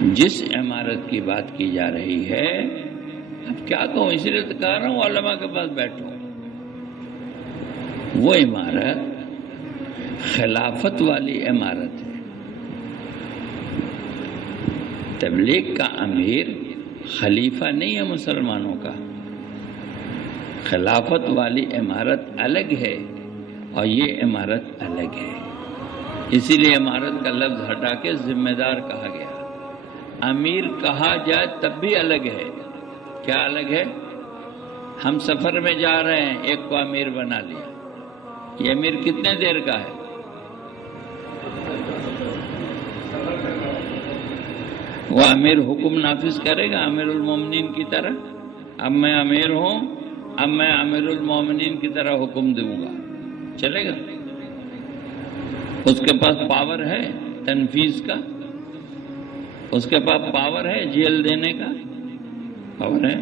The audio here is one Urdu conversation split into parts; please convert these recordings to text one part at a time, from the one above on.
جس عمارت کی بات کی جا رہی ہے، اب کیا کہوں، اس لیے تو کہہ رہا ہوں علماء کے پاس بیٹھو، وہ عمارت خلافت والی عمارت ہے۔ تبلیغ کا امیر خلیفہ نہیں ہے مسلمانوں کا، خلافت والی عمارت الگ ہے اور یہ عمارت الگ ہے، اسی لیے عمارت کا لفظ ہٹا کے ذمہ دار کہا گیا۔ امیر کہا جائے تب بھی الگ ہے۔ کیا الگ ہے؟ ہم سفر میں جا رہے ہیں، ایک کو امیر بنا لیا، یہ امیر کتنے دیر کا ہے؟ وہ امیر حکم نافذ کرے گا امیر المومنین کی طرح؟ اب میں امیر ہوں، اب میں امیر المومنین کی طرح حکم دوں گا، چلے گا؟ اس کے پاس پاور ہے تنفیذ کا؟ اس کے پاس پاور ہے جیل دینے کا؟ پاور ہے؟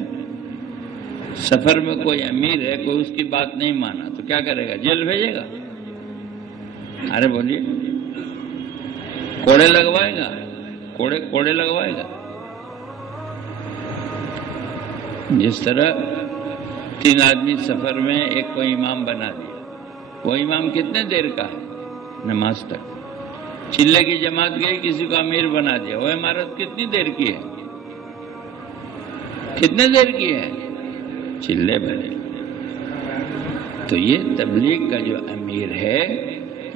سفر میں کوئی امیر ہے، کوئی اس کی بات نہیں مانا تو کیا کرے گا؟ جیل بھیجے گا؟ ارے بولیے، کوڑے لگوائے گا؟ کوڑے لگوائے گا؟ جس طرح 3 آدمی سفر میں ایک کو امام بنا دیا، وہ امام کتنے دیر کا ہے؟ نماز تک۔ چلے کی جماعت گئی، کسی کو امیر بنا دیا، وہ عمارت کتنی دیر کی ہے؟ کتنے دیر کی ہے؟ چلے بھرے۔ تو یہ تبلیغ کا جو امیر ہے،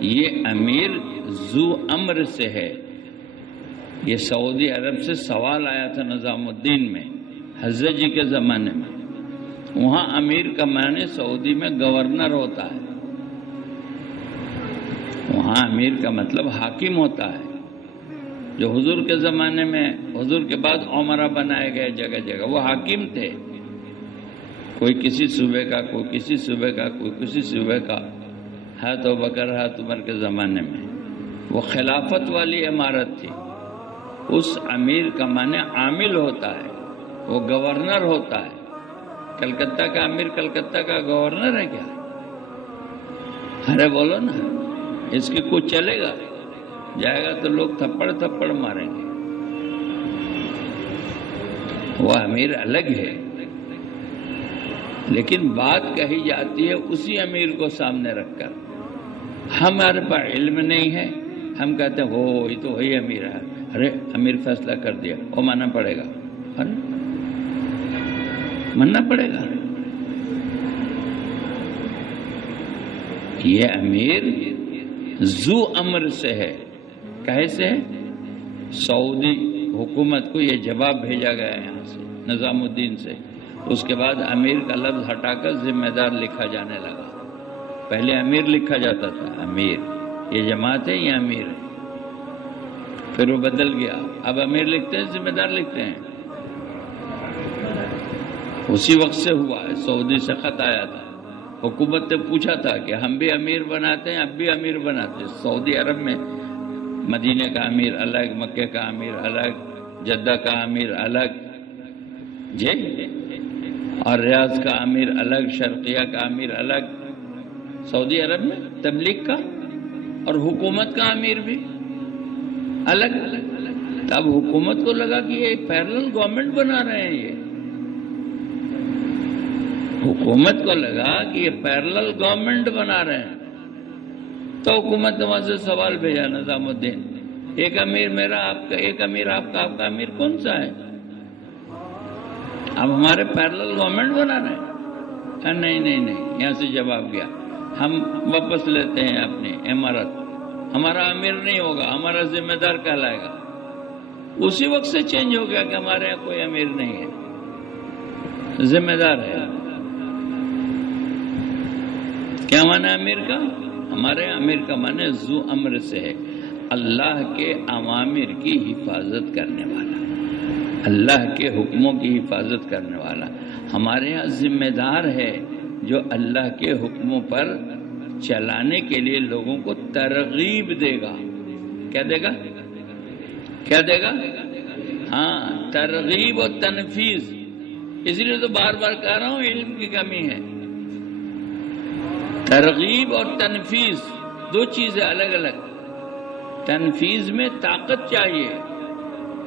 یہ امیر ذو امر سے ہے۔ یہ سعودی عرب سے سوال آیا تھا نظام الدین میں، حضرت جی کے زمانے میں۔ وہاں امیر کا معنی سعودی میں گورنر ہوتا ہے، وہاں امیر کا مطلب حاکم ہوتا ہے۔ جو حضور کے زمانے میں، حضور کے بعد عمرہ بنائے گئے جگہ جگہ، وہ حاکم تھے، کوئی کسی صوبے کا، کوئی کسی صوبے کا، کوئی کسی صوبے کا۔ حضرت ابوبکر، حضرت عمر کے زمانے میں وہ خلافت والی عمارت تھی۔ اس امیر کا معنی عامل ہوتا ہے، وہ گورنر ہوتا ہے۔ کلکتہ کا امیر کلکتہ کا گورنر ہے کیا؟ ارے بولو نا، اس کی کچھ چلے گا؟ جائے گا تو لوگ تھپڑ تھپڑ ماریں گے۔ وہ امیر الگ ہے، لیکن بات کہی جاتی ہے اسی امیر کو سامنے رکھ کر۔ ہمارے پاس علم نہیں ہے، ہم کہتے ہیں ہو یہ تو وہی امیر ہے۔ ارے امیر فیصلہ کر دیا، وہ ماننا پڑے گا۔ ارے ماننا پڑے گا۔ یہ امیر ذو امر سے ہے۔ کیسے ہے؟ سعودی حکومت کو یہ جواب بھیجا گیا ہے یہاں سے، نظام الدین سے۔ اس کے بعد امیر کا لفظ ہٹا کر ذمہ دار لکھا جانے لگا۔ پہلے امیر لکھا جاتا تھا، امیر، یہ جماعت ہے، یہ امیر ہے۔ پھر وہ بدل گیا، اب امیر لکھتے ہیں، ذمہ دار لکھتے ہیں۔ اسی وقت سے ہوا ہے، سعودی سے خط آیا تھا، حکومت نے پوچھا تھا کہ ہم بھی امیر بناتے ہیں، اب بھی امیر بناتے ہیں۔ سعودی عرب میں مدینہ کا امیر الگ، مکہ کا امیر الگ، جدہ کا امیر الگ، جی، اور ریاض کا امیر الگ، شرقیہ کا امیر الگ۔ سعودی عرب میں تبلیغ کا اور حکومت کا امیر بھی الگ۔ تب حکومت کو لگا کہ یہ پیرلل گورنمنٹ بنا رہے ہیں، یہ حکومت کو لگا کہ یہ پیرلل گورنمنٹ بنا رہے ہیں، تو حکومت نے وہاں سے سوال بھیجا نظام الدین، ایک امیر میرا، آپ کا ایک امیر آپ کا امیر کون سا ہے؟ اب ہمارے پیرلل گورنمنٹ بنا رہے ہیں؟ نہیں نہیں نہیں، یہاں سے جواب گیا، ہم واپس لیتے ہیں اپنی عمارت، ہمارا امیر نہیں ہوگا، ہمارا ذمہ دار کہلائے گا۔ اسی وقت سے چینج ہو گیا کہ ہمارے یہاں کوئی امیر نہیں ہے، ذمہ دار ہے۔ کیا معنی امیر کا؟ ہمارے امیر کا معنی ذو امر سے ہے، اللہ کے اوامر کی حفاظت کرنے والا، اللہ کے حکموں کی حفاظت کرنے والا۔ ہمارے یہاں ذمہ دار ہے جو اللہ کے حکموں پر چلانے کے لیے لوگوں کو ترغیب دے گا۔ کیا دے گا؟ کیا دے گا؟ ہاں، ترغیب اور تنفیذ۔ اس لیے تو بار بار کہہ رہا ہوں علم کی کمی ہے۔ ترغیب اور تنفیذ دو چیزیں الگ الگ۔ تنفیذ میں طاقت چاہیے،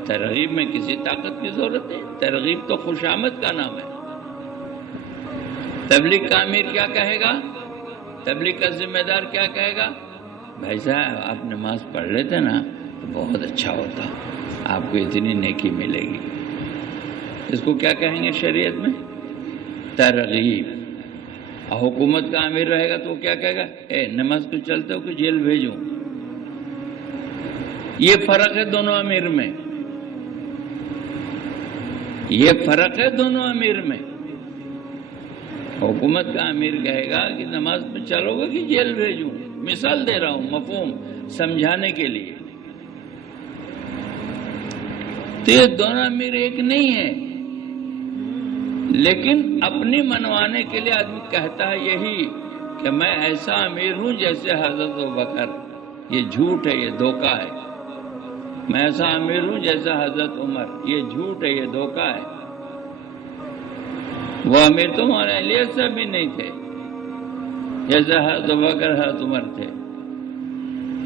ترغیب میں کسی طاقت کی ضرورت نہیں. ترغیب تو خوشامد کا نام ہے. تبلیغ کا امیر کیا کہے گا؟ تبلیغ کا ذمہ دار کیا کہے گا؟ بھائی صاحب آپ نماز پڑھ لیتے نا تو بہت اچھا ہوتا، آپ کو اتنی نیکی ملے گی. اس کو کیا کہیں گے شریعت میں؟ ترغیب. اور حکومت کا امیر رہے گا تو کیا کہے گا؟ نماز کو چلتے ہو کہ جیل بھیجوں. یہ فرق ہے دونوں امیر میں، یہ فرق ہے دونوں امیر میں. حکومت کا امیر کہے گا کہ نماز پہ چلو گے کہ جیل بھیجوں. مثال دے رہا ہوں مفہوم سمجھانے کے لیے. تو یہ دونوں امیر ایک نہیں ہے، لیکن اپنی منوانے کے لیے آدمی کہتا ہے یہی کہ میں ایسا امیر ہوں جیسے حضرت ابوبکر. یہ جھوٹ ہے، یہ دھوکہ ہے. میں ایسا امیر ہوں جیسا حضرت عمر. یہ جھوٹ ہے، یہ دھوکہ ہے. وہ امیر تو مولانا الیاس صاحب بھی نہیں تھے جیسے حضرت ابوبکر حضرت عمر تھے.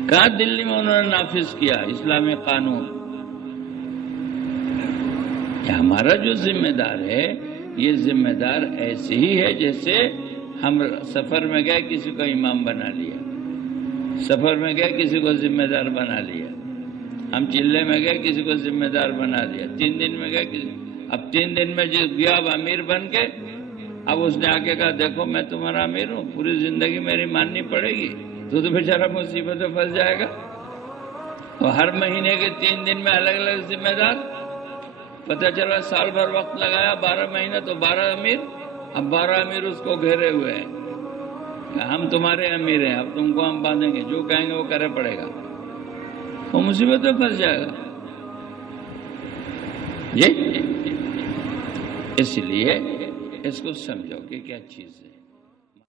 کہاں دلی میں انہوں نے نافذ کیا اسلامی قانون؟ ہمارا جو ذمہ دار ہے یہ ذمہ دار ایسے ہی ہے جیسے ہم سفر میں گئے کسی کو امام بنا لیا، سفر میں گئے کسی کو ذمہ دار بنا لیا، ہم چلے میں گئے کسی کو ذمہ دار بنا دیا، 3 دن میں گئے اب 3 دن میں جو گیا اب امیر بن کے اب اس نے آ کے کہا دیکھو میں تمہارا امیر ہوں، پوری زندگی میری ماننی پڑے گی، تو بیچارہ مصیبت میں پھنس جائے گا. اور ہر مہینے کے 3 دن میں الگ الگ ذمہ دار. پتہ چلا سال بھر وقت لگایا 12 مہینہ تو 12 امیر. اب 12 امیر اس کو گھیرے ہوئے ہیں کہ ہم تمہارے امیر ہیں، اب تم کو ہم باندھیں گے، جو کہیں گے وہ کرے پڑے گا. وہ مصیبت میں پھنس جائے گا. جی اس لیے اس کو سمجھو کہ کیا چیز ہے.